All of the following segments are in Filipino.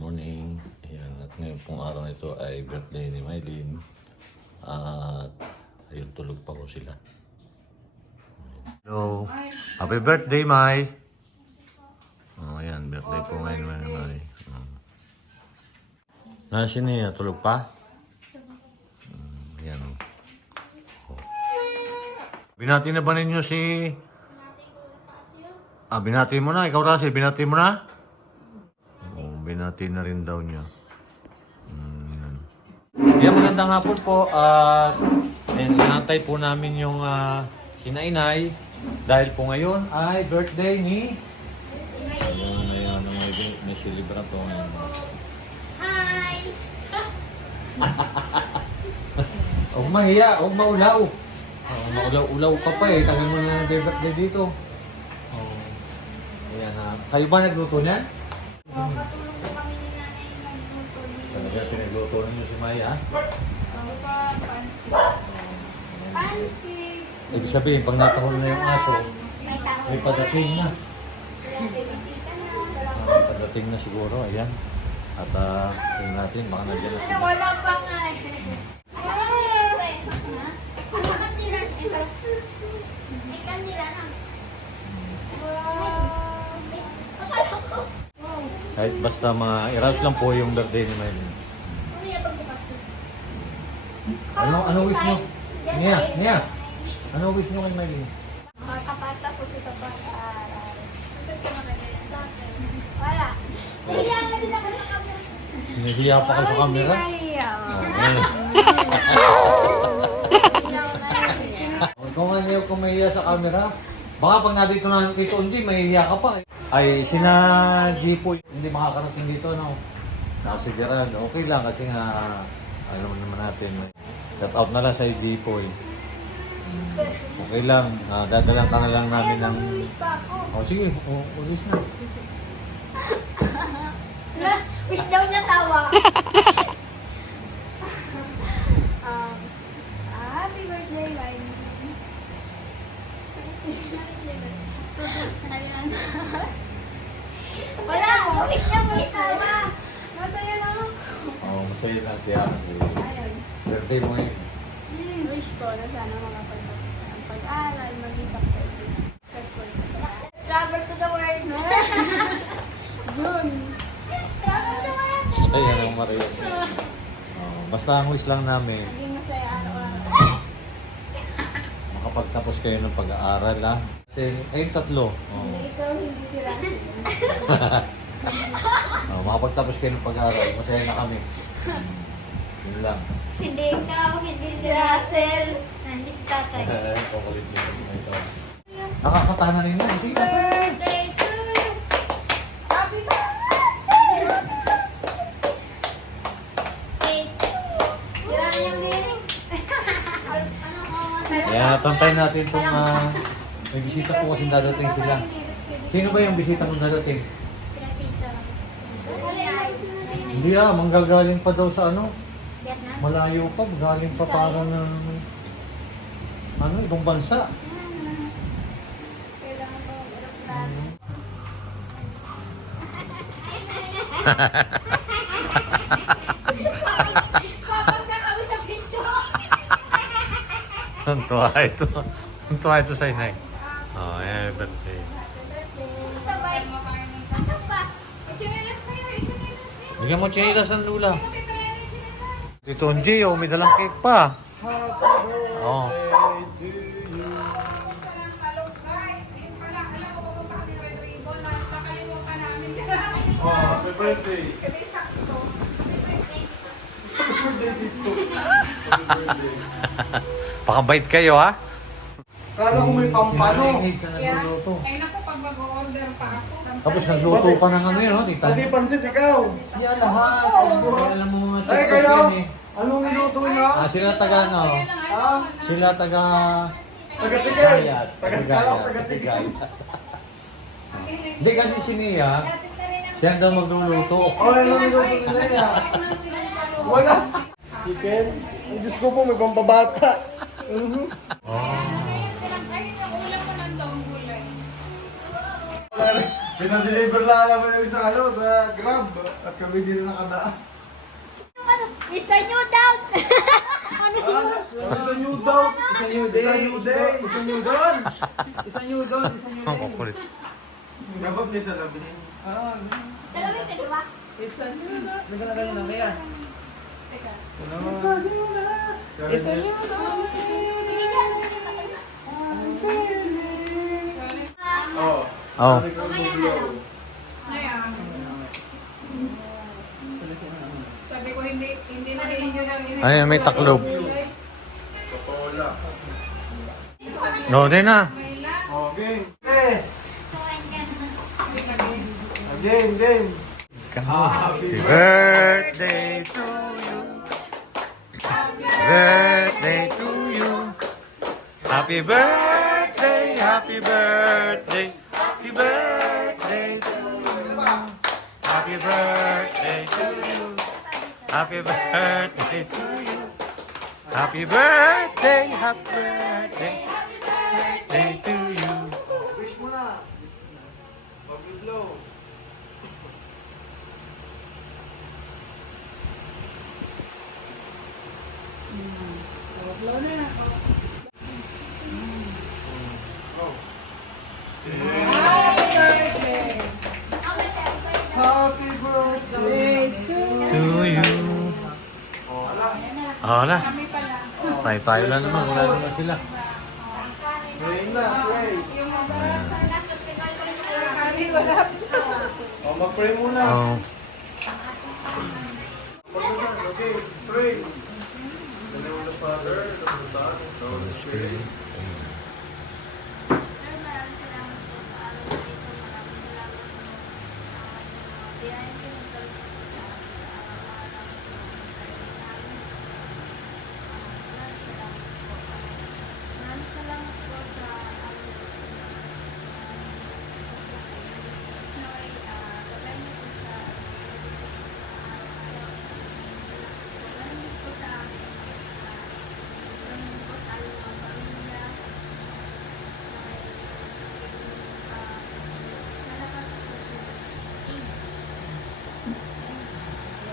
morning. Ayan, at ngayon pong araw na ito ay birthday ni Mylene. At ayun, tulog pa ko sila. Hello. Happy birthday, May. Oh, ayan, birthday po ngayon, May. Nasa niya, tulog pa? Ayan. Oh. Binati na ba ninyo si... binati mo na. Ikaw, Russell, binati mo na? Binati na rin daw niya. Yan, magandang hapon po. At inantay po namin yung kinainay. Dahil po ngayon ay birthday ni... Ayun, may silibra po ngayon. Hi! Huwag mahiya, huwag maulaw. Maulaw-ulaw ka pa eh. Tagal mo na birthday dito. Ayan na. Kayo ba nagluto niyan? Patulong po kami ni nanay nagluto niyo. Talaga pinagluto ninyo si Maya? Pansit. Pansit. Ibig sabihin, pag natahol na yung aso, May tao. may padating na. May bisita na. May padating na siguro, ayan. At tingnan natin, baka nandiyan na sila. Wala pa nga eh. Asakan nila ito eh. Asakan nila. Ikan nila na. Akala ko. Kahit basta mga i-rouse lang po yung birthday ni Mylene. Mamaya pagbukas na. Ano wish mo? Nia! Ano wish mo kay Mylene? Makakapata po siya sa pag-aaral. Ito ka magandang sa akin. Wala. Nahiya ka din ako sa camera. Hinihiya pa ka sa camera? Ikaw nga niyo kung mahihiya sa camera. Baka pag nandito na kay Tondi, mahihiya ka pa. Ay, sina Jipo, hindi makakarating dito, no? Nasa Gerald, okay lang kasi nga, alam naman natin, shout out na lang sa Jipo. Okay lang, dadalang ka na lang namin ng... Wish pa ako. sige, ulis na. Wish daw niya tawa. Happy birthday, Ryan. Wala, wish niya mo tawa. Masaya lang ako. Masaya lang siya kasi birthday mo ngayon. Wish ko na sana makapagtapos ka ng pag-aaral, maging successful ka sa lahat. Travel to the world. Yun. Travel to the world. Saya ng Maria. Basta ang wish lang namin, Maging masaya araw-araw. makapagtapos kayo ng pag-aaral, ha? Kasi kayong tatlo. Ikaw hindi sila. Makapagtapos kayo ng pag-aaral, masaya na kami. Yun lang. Hindi ikaw, hindi si Russell. Hindi si tatay. Kukulit niyo sa ito. Nakakatana rin yan. Sige, Birthday to you. Happy birthday. Sira niyang lyrics. Kaya tantayin natin itong may bisita po kasi dadating sila. Sino ba yung bisita mong dadating? Hindi manggagaling pa daw sa ano. Vietnam? Malayo pa, galing pa para ng ibang bansa. Kailangan ko aeroplano. Kapag nakausap ito. Tuntua ito sa inay. Birthday. Sabay. Asan ba? Ichinilas kayo, ichinilas niyo. Bigyan mo chinilas ang lula. Tito Onji, may dalang cake pa. Oo. Happy birthday! Pakabait kayo, ha? Kala ko may pampano. Ay naku, pag mag-order pa ako. Tapos nagluto pa ng ano yun, tita? Pati pansit ikaw. Siya lahat. Alam mo mga Ay, TikTok kayo? yan eh. Anong minuto niya? Sila taga ano? Ha? Sila taga... Taga-tigay. Gayat. Taga-tigay. Hindi kasi si Nia, siya daw magluluto. Oh, anong minuto nila niya? Wala. Chicken? Ang Diyos ko po, may pampabata. Ay, ulam ko ng gulay. Wala rin. Pinadeliver lang naman yung sa ano, sa Grab. At kami din nakadaan. Mr. New Doubt! Isa new doubt. Isa new day. Isa new dawn. Isa new doon, isa new Ang kukulit. Dapat niya sa labi. Dalawin ka, di ba? Isa new doon. Nagkakanya na kaya. Teka. Isa new Oh. Oh. Sabi ko yung Ayan. Sabi ko hindi na i-enjoy ng Ayan, may taklob. totoo lang. No, din na. Okay. Game. Happy birthday to you. Birthday to you. Happy birthday, happy birthday. Happy birthday to you. Happy birthday to you. Happy birthday to you. Happy birthday, happy birthday. Birthday to you. Wish mo na. Pag-blow. Oh. Happy birthday To you. Wala. Tayo lang naman. Wala naman sila. Pray na, pray. Oh, mag-pray muna. Oh. Pagkasan, okay, pray. In the name of the Father, of the Son, of the Holy Spirit.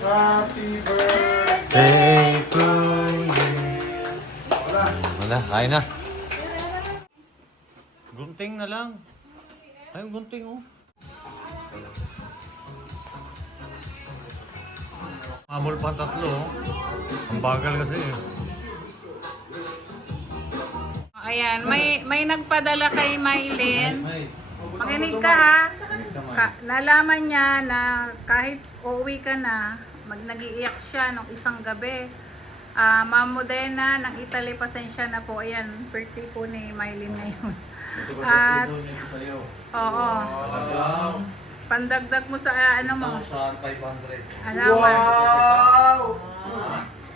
Happy birthday. Day to you. Wala. Wala, kain na. Gunting na lang. Ay, gunting oh. Mabol pa tatlo oh. Ang bagal kasi eh. Ayan, may nagpadala kay Mylene. May. Makinig ka ha. Nalaman niya na kahit uuwi ka na, nag-iiyak siya nung isang gabi. Ma'am Modena ng Italy, pasensya na po. Ayan, birthday po ni Mylene ngayon. At, oo. Pandagdag mo sa ano mo. 1,500. Allowance. Wow!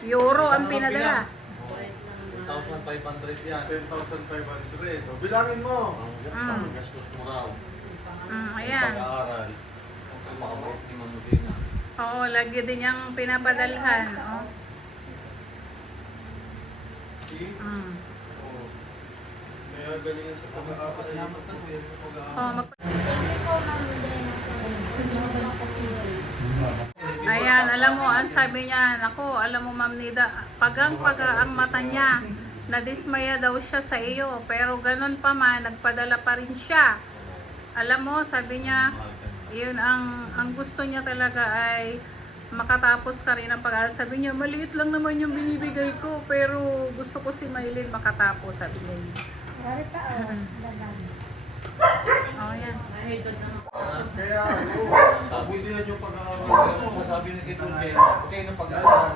Euro ang pinadala. 1,500 yan. 10,500. O, bilangin mo. Ang gastos mo raw. Ayan. Pag-aaral. Ang makabot ni Ma'am Modena. Oo, lagi din niyang pinapadalhan. Oh. See? Mm. Oh. Kaya galingan sa pag-aaral. Salamat na. Oh, Ayan, alam mo, ang sabi niya, nako, alam mo Ma'am Nida, ang mata niya, nadismaya daw siya sa iyo, pero ganun pa man, nagpadala pa rin siya. Alam mo, sabi niya, yun ang gusto niya talaga ay makatapos ka rin ang pag-aaral. Sabi niya, maliit lang naman yung binibigay ko, pero gusto ko si Mylene makatapos, sabi niya. Oh, yan. Kaya, sabutin yung pag-aaral. Sasabi na kito, okay na pag-aaral.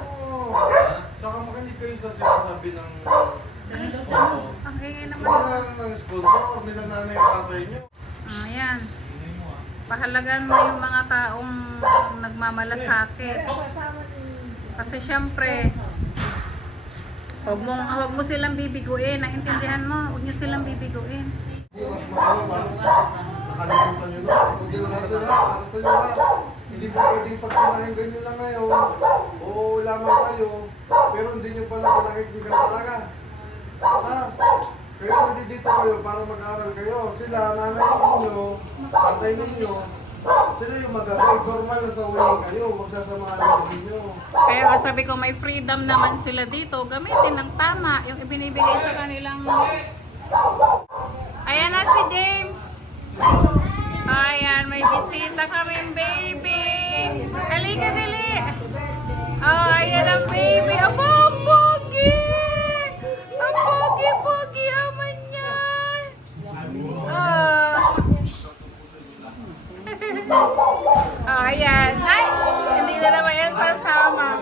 Saka makinig kayo sa sinasabi ng Ang hingi naman. ng sponsor, nila nanay at tatay nyo. Ayan. Pahalagan mo yung mga taong nagmamalasakit. Kasi syempre, huwag mo silang bibiguin. Naintindihan mo? Huwag nyo silang bibiguin. Bukas makalawa, nakalimutan nyo na. Huwag nyo lang sila, para sa inyo na. Hindi po pwedeng pagpinahinggan nyo lang ngayon. Oo, lamang kayo. Pero hindi nyo pala pinahinggan talaga. Ha? Kaya nandito kayo para mag-aral kayo. Sila, nanay ninyo, tatay ninyo, sila yung magagay. Normal na sa uwi kayo. Huwag sasamahan ninyo. Kaya nga sabi ko, may freedom naman sila dito. Gamitin ng tama yung ibinibigay sa kanilang... Ayan na si James. Ayan, may bisita kaming baby. Halika, dali. Oh, ayan ang baby. Aba, ang pogi. Ang pogi-pogi aman yan. Ayan. Ay, hindi na naman yan sasama.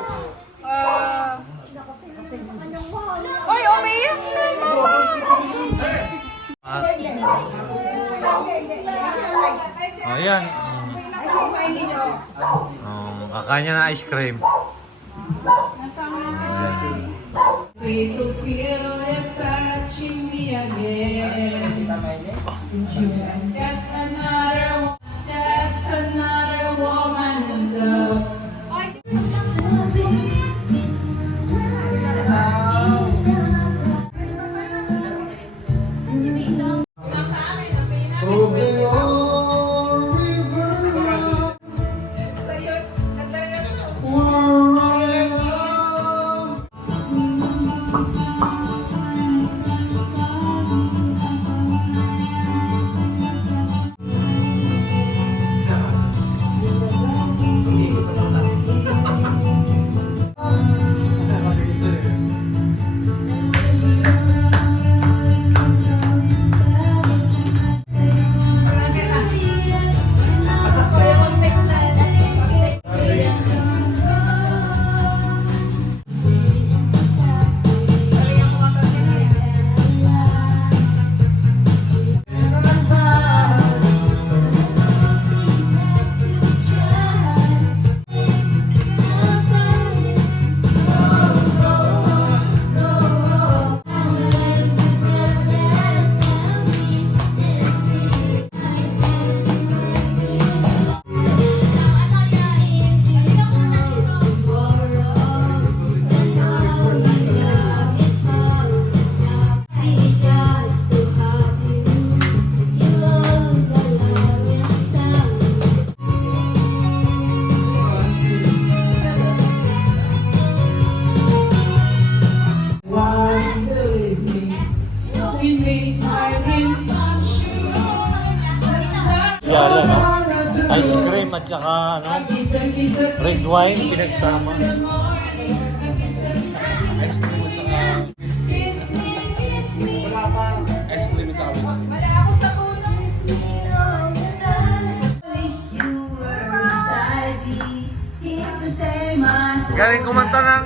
Oy, umiyak na, mama. Ayan. Kakain niya na ice cream. We could feel it touching me again. Just another woman in love. Moving on, river, where I love. Yala, no? Ice cream at saka ano, red wine pinagsama. Ice cream at saka wala pa. Ice cream at saka whiskey. Wala ako sa tulong. Galing kumanta ng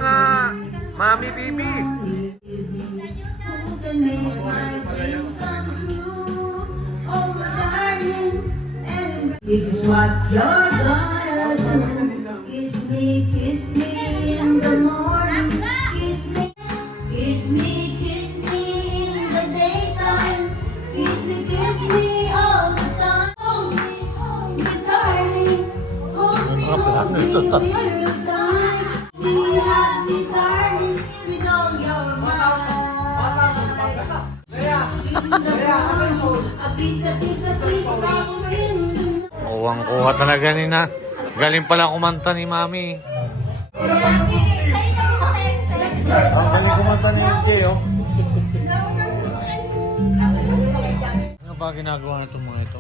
Mami Bibi. This is what you're gonna do. Kiss me in the morning. Kiss me in the daytime. Kiss me all the time. Hold me, darling. Hold me all the time. Be happy, darling, with all your mind. A piece, Kuwang-kuha talaga ni na. Galing pala kumanta ni Mami. Galing kumanta ni MJ, oh. Ano ba ginagawa na itong mga ito?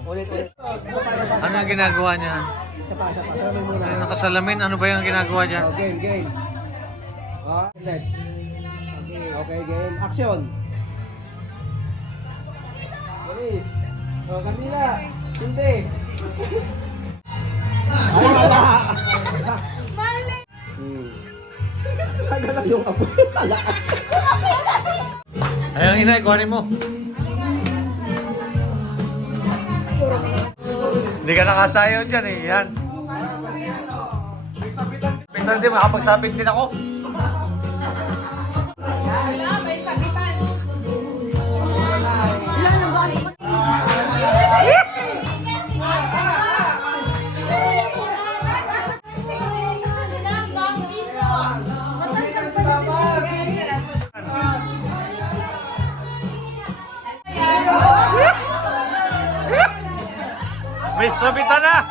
Ano ang ginagawa niya? Ano nakasalamin? Ano ba yung ginagawa niya? Game. Let. Okay, game. Action. Bilis. Kandila. Hindi. Ay, wala. Mali! Tagal lang yung apo. Ay, ang inay, kuhanin mo. Hindi ka nakasayaw dyan eh, yan. Pitan din, makapagsabit din ako. Wala, may sabitan. Sasabitan na!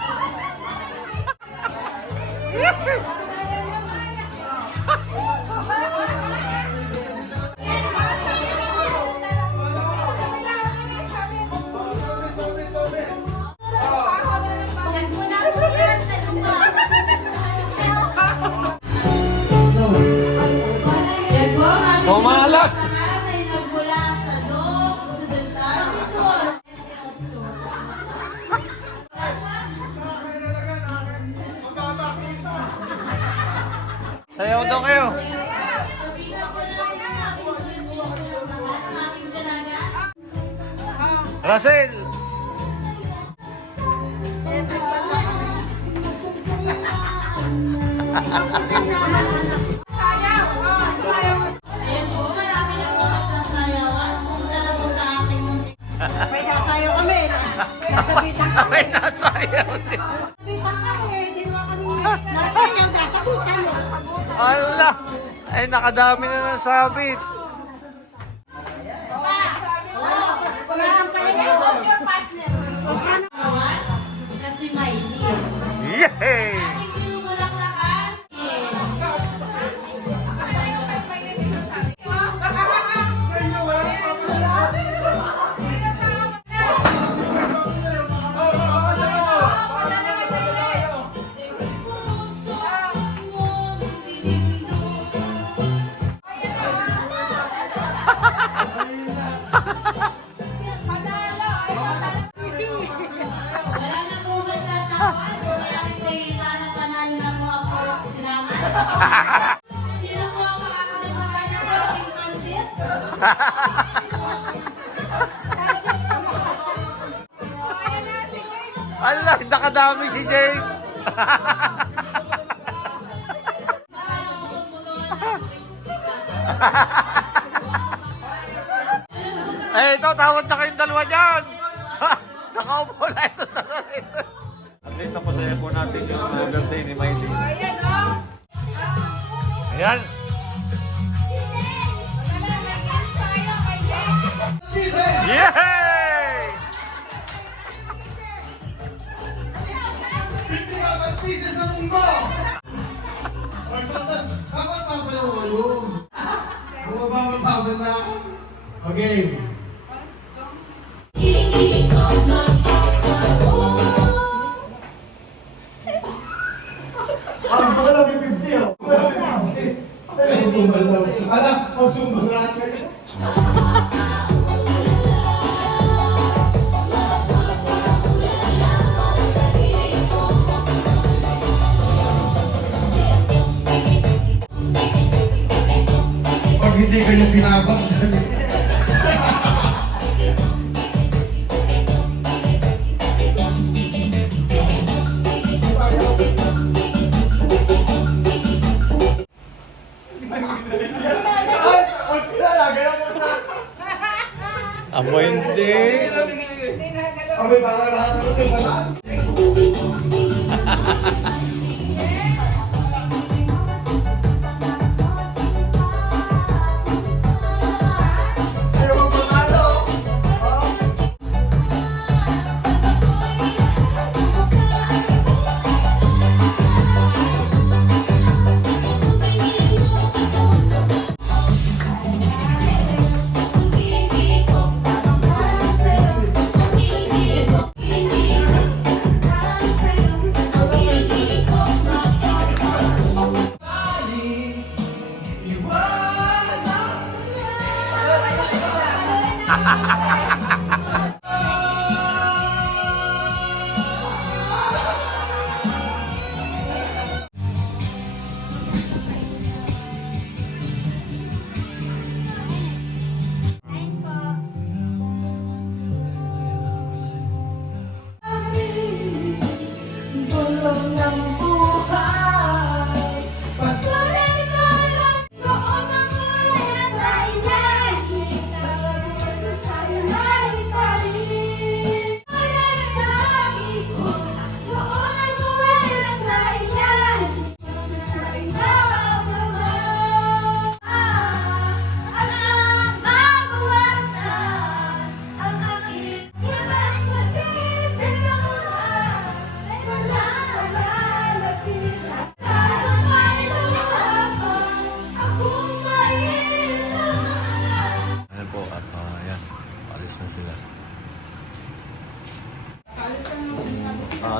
Pumalak! Sayaw daw kayo. Russell! Ayan po, marami na po magsasayawan. Punta na po sa ating muntik. May nasayaw kami. Nasabitan kami. May nasayaw din. Nasabitan kami. Di ba kami nasayaw, nasabitan mo. Ala! Ay, nakadami na ng sabit. Wala ang palingaw. Awan, kasi may need. Yay! Ating pinumulaklakan. Wala na po magtatawan. Kaya may tanang panalo na po ako sinangan. Sino po ang makakalimutan ng ating pansit? Ala, nakadami si James. Paano mo magputuan ng krispika? Eh, ito, tawad na kayong dalawa dyan. Nakaupo na ito, dalawa na ito. At least napasaya po natin yung birthday ni Miley. Ayan. Yay! 50,000 pieces na mundo! Dapat masayaw kayo. Bumababa na. Okay. Wala may 50 oh. Wala may 50. Ay, bumbal daw. Anak, masumbal kayo. Pag hindi kayo binabak dyan eh. Amo hindi. Kami para lahat ng ito. Ayaw mo panalo.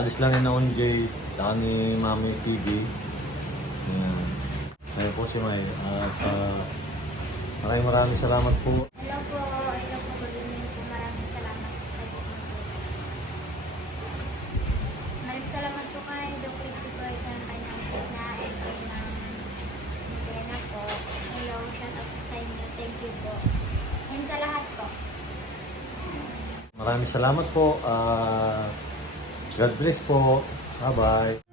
Kaalis lang yun na Onjay, saka ni Mami TV. Ayan. Ayun po si May. At maraming salamat po. Hello po. Hello po. Good evening po. Maraming salamat po sa inyo. Maraming salamat po kay Dr. Sigoy ng kanyang pagkain po ng Migena po. Hello. Shout out po sa inyo. Thank you po. And sa lahat po. Maraming salamat po. God bless po. Bye-bye.